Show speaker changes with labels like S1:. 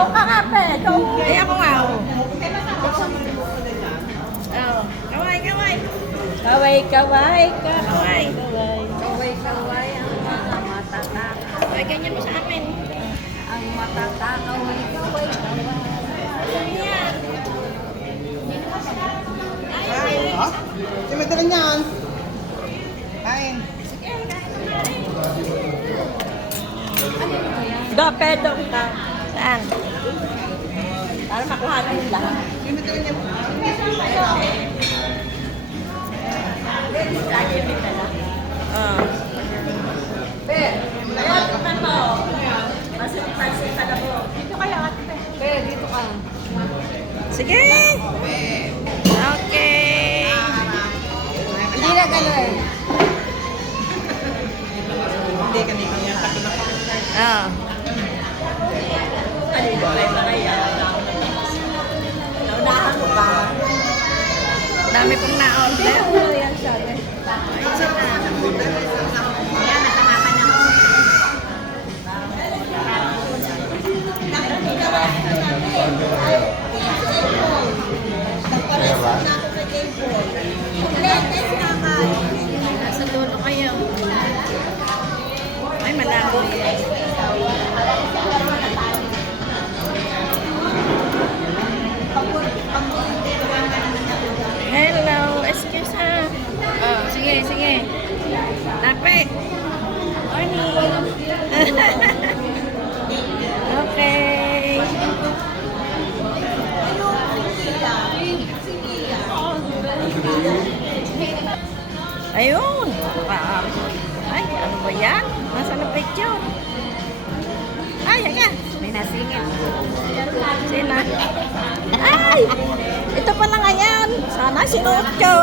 S1: Doon ka nga, pe. Doon.
S2: Ay, ako nga, oh. Kaway, kaway.
S1: Kaway, kaway,
S2: Kaway.
S1: kaway. Kaway, kaway, ang mga matatakaw.
S2: Ay, ganyan mo sa amin.
S1: Ang matatakaw, kaway, kaway.
S2: Yan.
S3: Ha? Si Madala niyan. Kain.
S1: Do, pe, doon ka.
S2: Saan?
S1: Para makuha na yung lahat.
S3: Niyan.
S2: Oh.
S1: Pe, kaya naman mo. Dito kaya, ate. Pe, dito ka.
S2: Sige. Okay.
S1: Hindi na gano'n.
S3: Hindi kami kanya
S2: Dami pong na-order.
S1: Ano yan siya? eh?
S2: Ay, sarap. Nasa Ayun. Ay, ano ba yan? Nasaan na picture? Ay, ayan. May nasingit. Sina? Ay! Ito pala nga yan. Sana sinuot ko.